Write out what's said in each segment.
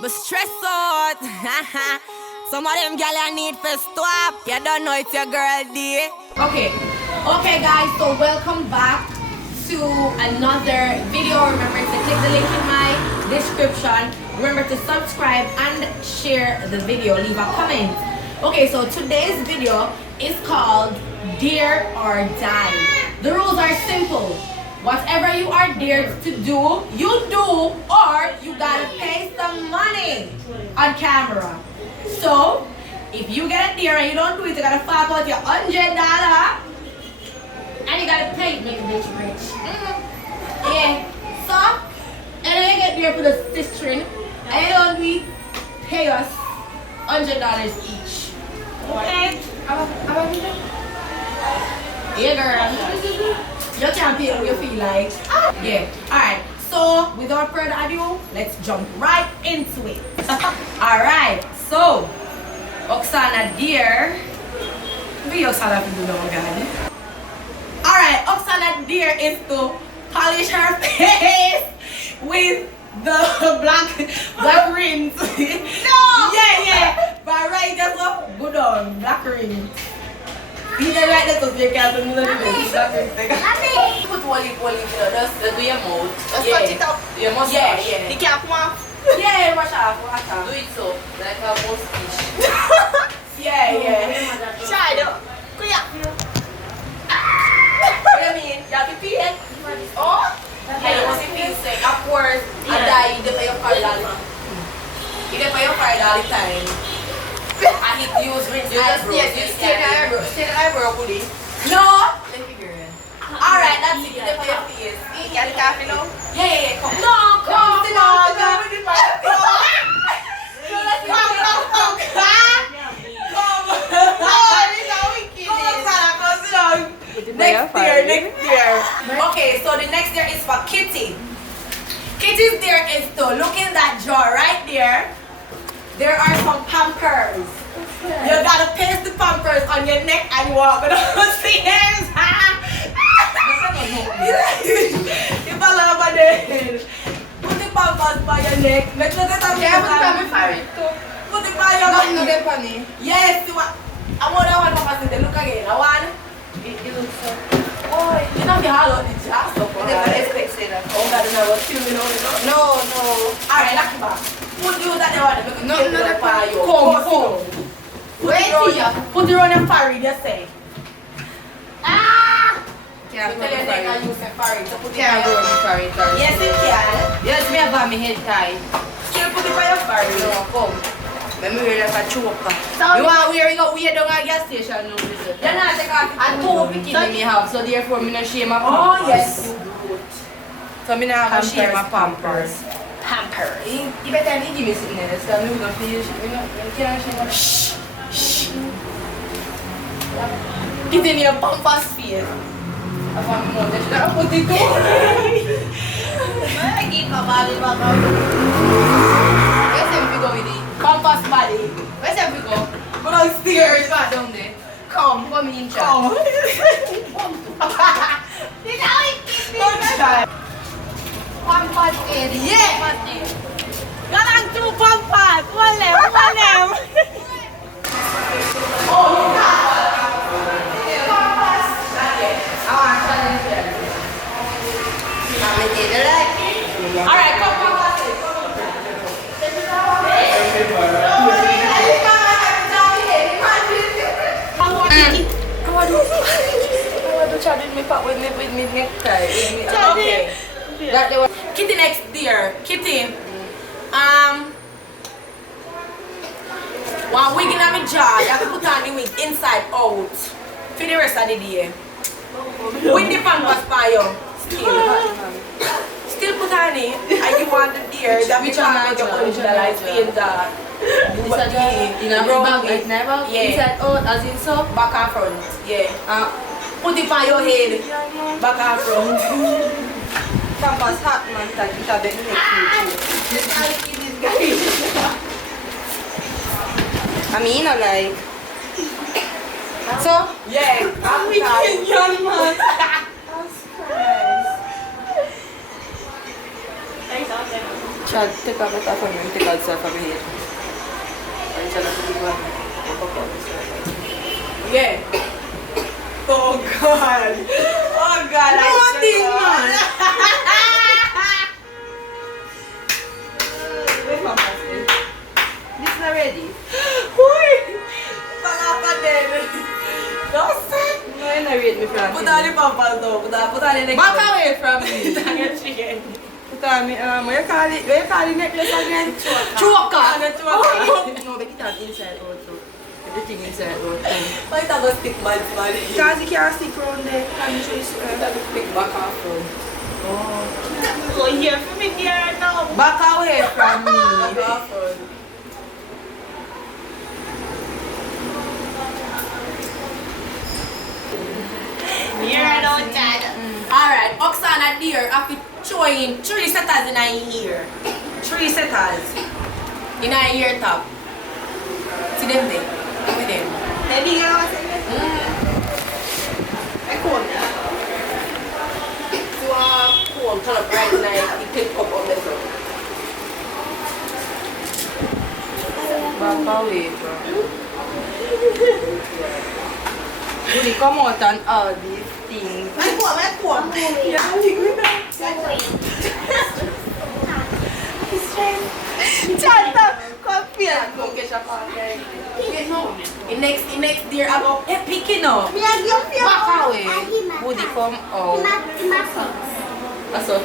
But stress out. Some of them gal I need for stop. You don't know it's your girl D. Okay guys, so welcome back to another video. Remember to click the link in my description. Remember to subscribe and share the video. Leave a comment. Okay, so today's video is called Dare or Die. The rules are simple. Whatever you are dared to do, you do, or you gotta pay some money on camera. So, if you get a dare and you don't do it, you gotta fork out your $100 and you gotta pay it, make a bitch rich. Yeah. So, and then you get there for the sistering and you don't do it, pay us $100 each. Okay? Yeah, girl. You can pay what you feel like. Yeah. Alright. So, without further ado, let's jump right into it. Alright. So, Oksana dear. Be Oksana people know God. Alright, Oksana dear is to polish her face with the black rings. No! Yeah. But right, just look good on black rings. You can write that because you can't do it. Put one lip, just do your mouth. Just cut it up. Your mustache. Yeah. The cap off. Yeah, wash off. Do it so, like a mustache. Yeah. Try though. What do you mean? You have to pay it. Oh? Yeah, you must pay it. Of course, I die, you pay your card all the time. You pay your card all the time. I hit use rinse eyebrows. Yes, you stay the eyebrow, buddy. No! Let me hear it. Alright, that's it. You pay your face. You got the coffee now? Yeah. Come. No, come. Sit down. Sit down. Next year. Okay, so the next year is for Kitty. Kitty's there is to look in that jar right there. There are some pampers. You gotta paste the pampers on your neck and walk with those stairs. You fall over there. Put the pampers by your neck. Make sure that I'm Put it by your neck. Yes, you want. I want that one pampers in the look again. I want. It looks so. Oh, you know the hell of the jazz stuff. I never expected that. Oh, God, no, what's you know? No. Alright, knock it back. Put you that they want to make No, the fire. come. Wait here. Put it on your fire, just say. Ah! Can't You tell your neck and use the fire to put it Can't on go your sorry. Yes, it can. Yes, me have my head tied. Can you put it by your fire? No, come. Let me wear like a choker. So You want wearing a weird down at gas station now, is it? You're not take off. And two bikini me have, so therefore me not share my Oh, pampers. yes, you good. So me not have to share my pampers. Pampers. You better give me something else, so I'm not going to feel you can't share my Shh. Get in your pampers face. I found my mom, should I put it on? I give my body back out. Where's we go with it? Pampers body. Where's we go? Go downstairs. Back down there. Come. Come in, chat. Come. Don't try. Pampers head. Yeah. Pampers head. Got on two pampers. One them. Oh, I want to challenge them. I'm making it like. alright, come. I want to challenge me part with me necktie. Okay. That they were. Kitty next dear. Kitty. One wig in my jaw. You have to put on the wig inside out. For the rest of the day. With the pampers for you. Still put on it. And you want the deer. That we try to make your $100 stay in the. In a brown bag, never. Yeah. Inside out, as in so. Back and front. Yeah. Put it on your head. Back and front. Campus hot man, that you have been this guy. I mean, like. So? Yeah. I'm wicked young man. Chad, take out the top of me, take out the top of my head. And Chad, put it on. Yeah. Oh God. Oh God. Nothing, man. Where's my pastel? This is not ready. Wait. Pangapa din. Don't say. No, you're not ready, my friend. Put on the pampal though. Put on the next. Back away from me. Tangan chicken. Put on me, what you call it necklace again? Choker. No, but it has inside also. Everything inside out. Why that go stick man, man? Because you can't stick around there. Can you just That go stick back off from. go here for me here now? Back away from me. Back off from. Here now, Dad. Alright, Oksana dear, after showing 3 setters in a ear. 3 setters in a ear top. See them there. Look at them. Maybe you know what I'm saying? I cool. Cool, turn up right now. You pick up on the floor. Back away from Would he come out and all these things? I cool. Yeah, you know. Chanta, come here. Go get your car. In next year, I go epic, you know. Back away. Would he come out? That's all.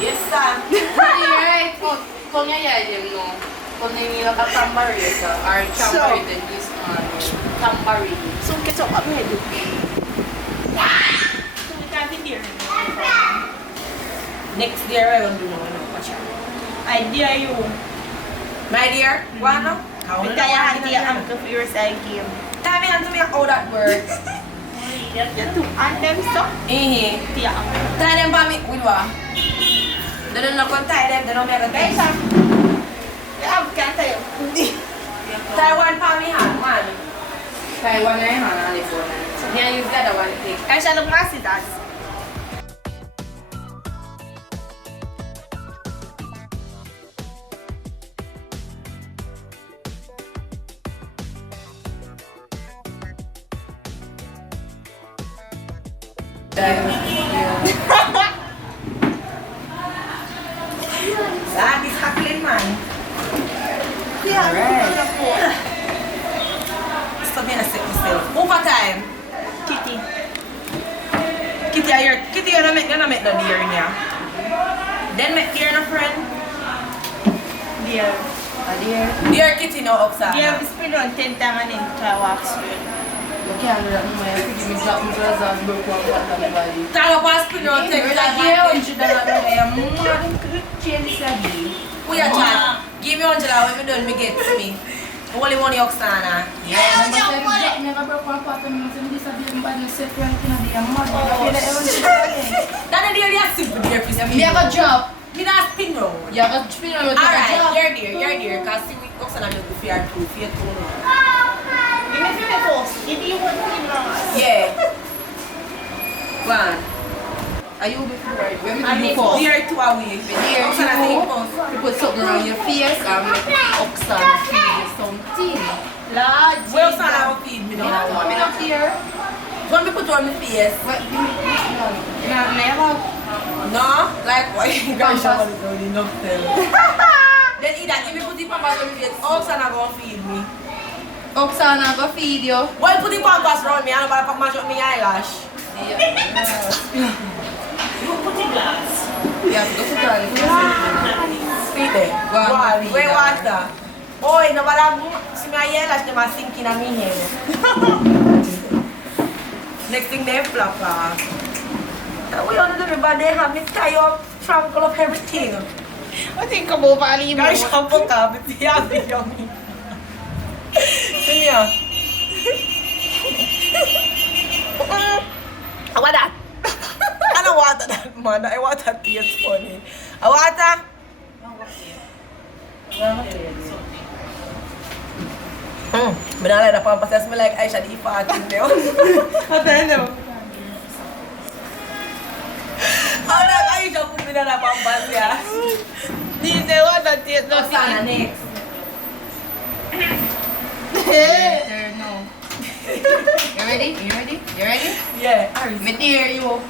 Yes, sir. Right. Kung niya yan no. Kung nila ka tambarin ka, or tambarin then is tambarin. So, get up ahead. Next year, I will do no watch out. I dare you. My dear, wanna? Kaya hati ang to-fear sa game. Tell me to me how that works. And them so. Tiya ang. Tell them about me, with what? They don't know what tie them, they don't make a Guys, thing. can't tayo. Taiwan pa mi han, man. Taiwan na yung han, alif one. Yeah, use that one thing. Kaya siya lumasi das. That is happening, man. Stop me and set myself. Overtime. Kitty. Kitty, you're not make the deer in here. Then make deer no friend. Dear. Dear Kitty no Oksana. Dear, we spend on 10 tangan in Tawaks. Tayo pa spin on take that. Who ya chat? Give me $100 when me done me get to me. Only one Oksana. Yeah, That a deer you super deer for me. Me have a job. Me not spin road. You have a spin on your Alright, job. you're dear. Cause see we Oksana just go fear two. Give me the post. Give you one thing. Yeah. One. Are you before? When I we need do first. Dear two a week. Here Oksana take you post. you put something around your face and make Oxana feed you something. Lord, Where Oksana will feed me You know, now? mommy not here. When me put on my face. What? Give me this one. never. No? Like what? You guys Pampers. should have enough them. Then either if you put the pampers on my face, Oksana gonna feed me. Oxana go feed you. Well, put the pampers around me, I don't want to mash up my eyelash. You put the glass. Yeah, go to the See there. Wow. Where water? Oi, no para se my eyelash they must sink in a me hair. Next thing they flop. We don't do but they have me tie up, trample up everything. I think about Bali mo. Guys, shampoo ka, but siya video me. Siya. What that? I don't want that, man. I want that taste funny. I want that. But I like the pampas. I smell like I should eat fat in there. What the hell? How that I should put me in the pampas, yeah? These they want that taste. What's on next? No. You ready? You ready? You ready? Yeah. Me dare you.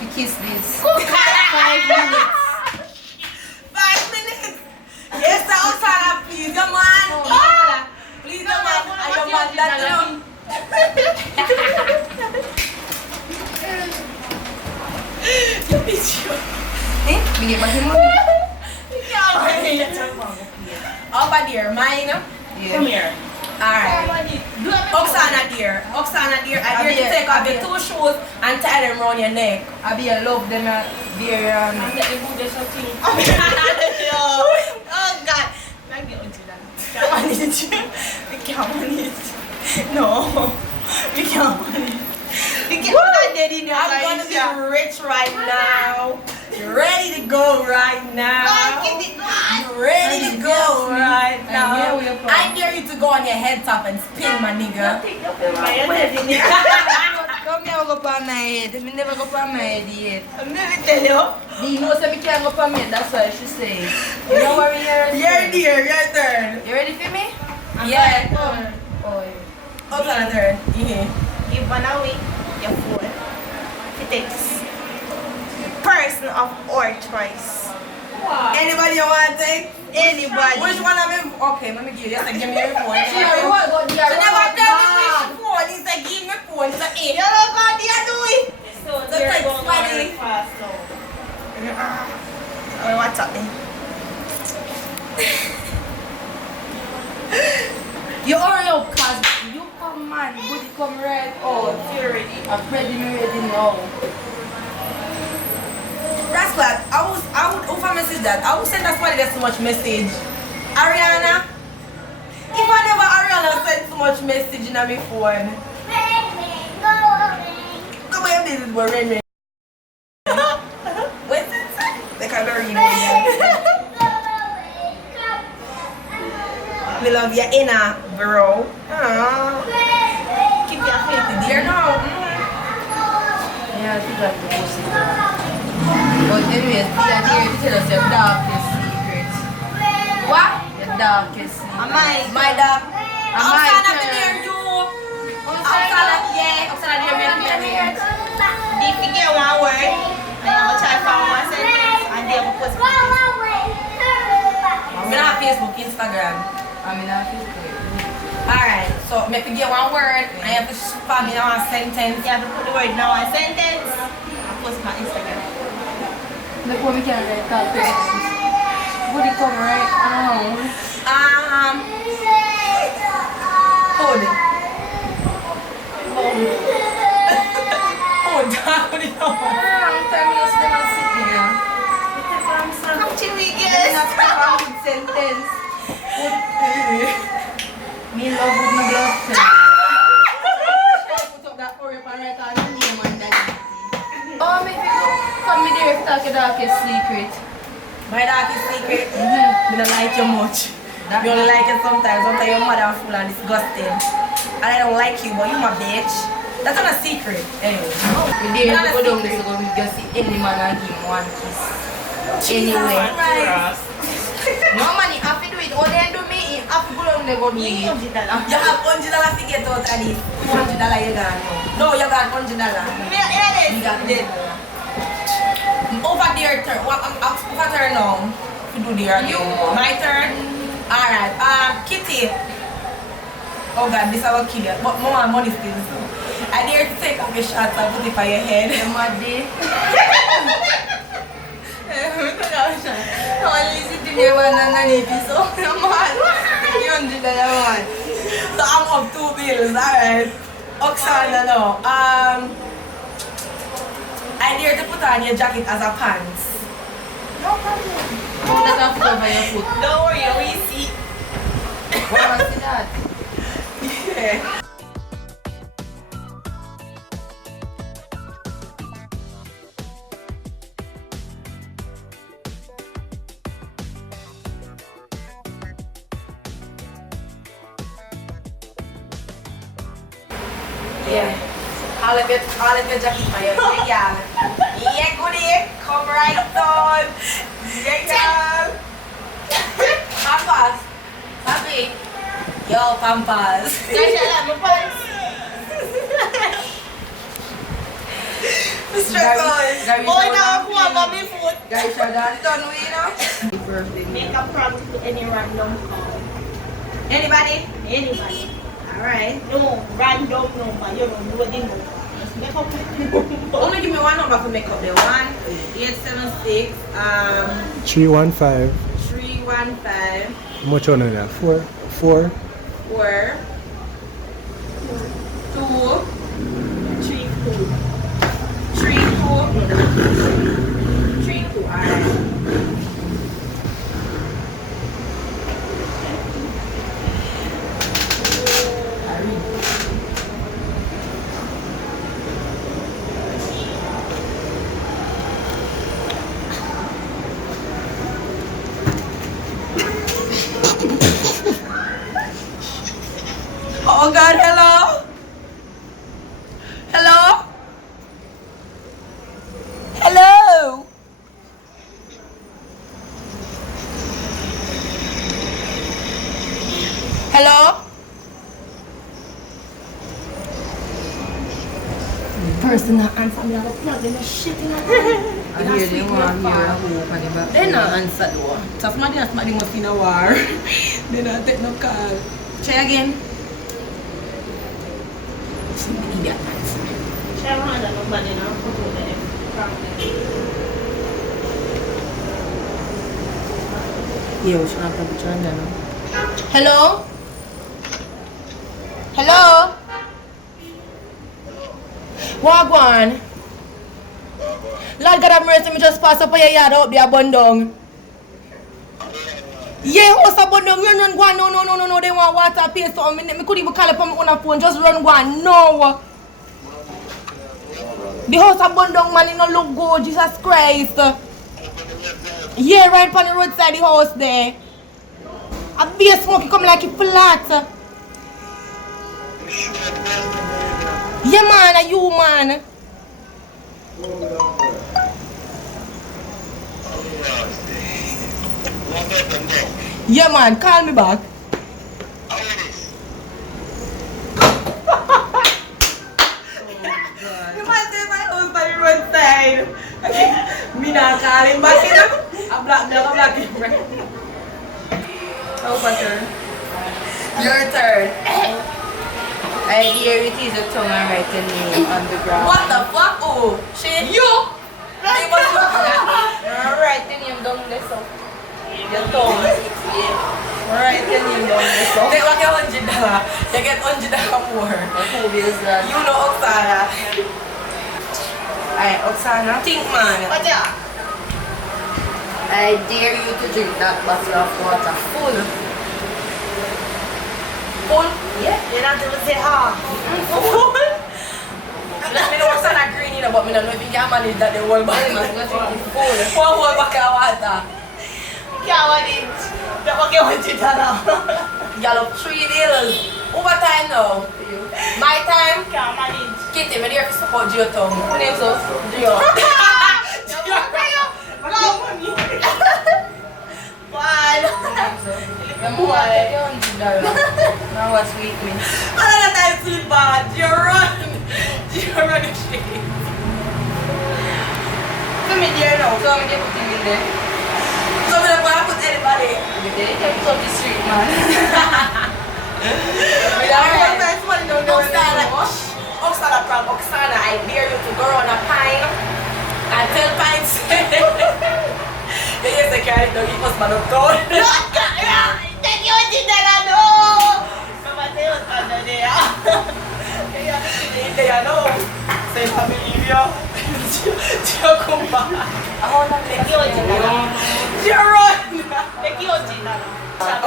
You kiss this. 5 minutes. 5 minutes. Yes, Osana, please, the man. Please, the man. I don't want that, you know. Me get back in money. Over there, mine. Yeah. Come here. Alright. Oksana dear, I dare to take off your 2 shoes and tie them around your neck. I be a love them dear and Oh God. Can't manage. We can't manage. No. We can't manage. We can't manage. I'm gonna be rich right now. You're ready to go right now. You're ready to go right now. I dare you to go on your head top and spin, my nigga. come never go on my head. Me never go on my head yet. I'm never tell you. You know say me can't go on my head, that's why she say. You don't worry, Your dear, your turn. You ready for me? Yeah. Oh, Oksana turn. Yeah. Give one away your phone. It takes person of our choice. Anybody you want to take? Anybody. Which one of them? Okay, let me give you. Just give me your phone. she already go there. So never tell me which phone. He said give me phone. He said You don't go there, do it. So you're you're going going very very fast now. Oh, what's up then? You hurry up, cause you come man, booty come right out. You're ready. I'm ready now. Rascal, I would over message that. I would send that somebody that's too much message. Ariana, if I never Ariana send too much message in my phone. The way this is what rain. What's it? They can't read it. Me love your inner, bro. Keep your faith. Dear no. Yeah, I think I have to post it. But anyways, be a dear to tell us your darkest secret. What? Your darkest secret. My dog. Am I Oksana turn? be near you. Oksana, yeah. Oksana near me. If you get one word, and I'm going to try to find one sentence, and they're going to post it. I'm gonna have Facebook, Instagram. I'm in a Facebook. Alright, so me have to get one word, I have to spam in one sentence. You have to put the word now in a sentence, and post my Instagram. Look what we can write that questions. Would it come right now? Hold it. Hold it on. Long time you still not sitting here. Come to me, Yes. guys. That's a good sentence. Me love with my love pen. Put up that forever and write all your name and that. Oh, maybe come me there to talk your darkest secret. My darkest secret, I don't like you much. You only like it sometimes. Sometimes your mother is full and disgusting. And I don't like you, but you my bitch. That's not a secret. Anyway. We dare to go down there so we just see any man and give him one kiss. Anyway. No man, you have to do it. All they do me, you have to go down there go do it. You have $100 to get out of this. $200 you got. No, you got $100. You got $100. Over there, turn. Over turn now. If you do there, you. My turn. Alright. Kitty. Oh God, this I will kill you. But more money still. So. I dare to take off your shots and put it on your head. You're mad day. Only sitting there one underneath you, so I'm mad. $100 one. So I'm up 2 bills, alright. Oksana, no. I dare to put on your jacket as a pants. That's a foot over your foot. Don't worry, we see. Why want to see that? Yeah. Yeah. All of your jacket for you. Yeah. Yeah, goodie. Come right on. Yeah, girl. Pampas. Papi. Yo, Pampas. Struggle. Boy, now who are mommy food? Guys, you're done with, you know? Make a prank to any random call. Anybody? Anybody. Alright. No, random number. You don't know the number. Just make up Only give me one number for make up the 1-876 315. 315 How much on that? 4. 4 2 three, 3 2 alright. Oh God, hello? Hello? Hello? Hello? Person not answer me, I go plug them shit in I hear them want to hear a hope and them. They not answer though. So somebody must in a war. They not take no call. Try again. Idiot answer. Share one that nobody now put over there. Yeah, we should have to turn them. Hello? Hello? Wagwan. Lord God have mercy, me just pass up on your yard up there, Bundong. Yeah, house of Bundong, run, go on. No, they want water, pay something. Me couldn't even call up on my own phone, just run, go on, no. The house of Bundong, man, it no look good, Jesus Christ. Yeah, right on the roadside, the house there. A beer smoke, come like it flat. Yeah, man, are you, man? Yeah, man, call me back. You might say my house by the roadside. Me not call him back in. I'm black. How about turn? Your turn. I hear it is a tongue and writing name on the ground. What the fuck? Oh, shit. You! They was writing him down there, so. Your tongue. Yeah. Writing him down there, so. Take like $100. You get $100 more. Who is that? You know Oksana. Alright, Oksana. Think, man. What's that? I dare you to drink that bottle of water full. Full? Yeah. You're not going to say ha. Full? I know what's not green, you know, but I don't know if you can manage that the whole bottle. Full. One whole bottle of water. Can't manage. Don't get what you done now. Y'all up 3 days. Overtime now. My time. Can't manage. Kitty, I'm there to support Gio Tongue. Who names us? Gio. Now what's sweet me? Another time sweet bad. You run the shit. Come in there now. So I'm going to put him in there. So I'm going to put anybody. You can put up the street, man. Oksana, I dare you to go on a pine and tell Pine Yes, I carry the he was man of God. Then you did that, no. Mama, they was under there. They are no. Say family, you come back. I want to take you on You run. Take you on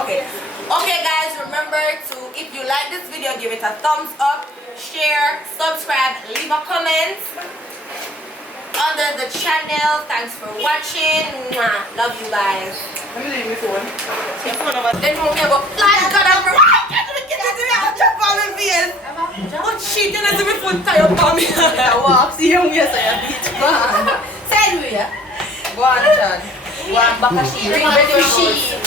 Okay. Okay, guys, remember remember to, if you like this video, give it a thumbs up, share, subscribe, leave a comment under the channel. Thanks for watching. Mwah. Love you guys. Let me leave my phone. Then mommy go, like God, I'm right. Get to me, I'm just falling face. What shit, you know, my foot tie up on me. I walk, see you here, so you beat man. Say it, yeah. Go on, Chad. Go on, back a sheet. Bring back your sheet.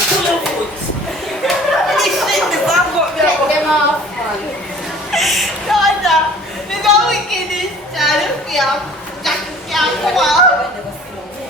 This shit is not good. Take them off. Georgia, we go wicked this Chad. Jack,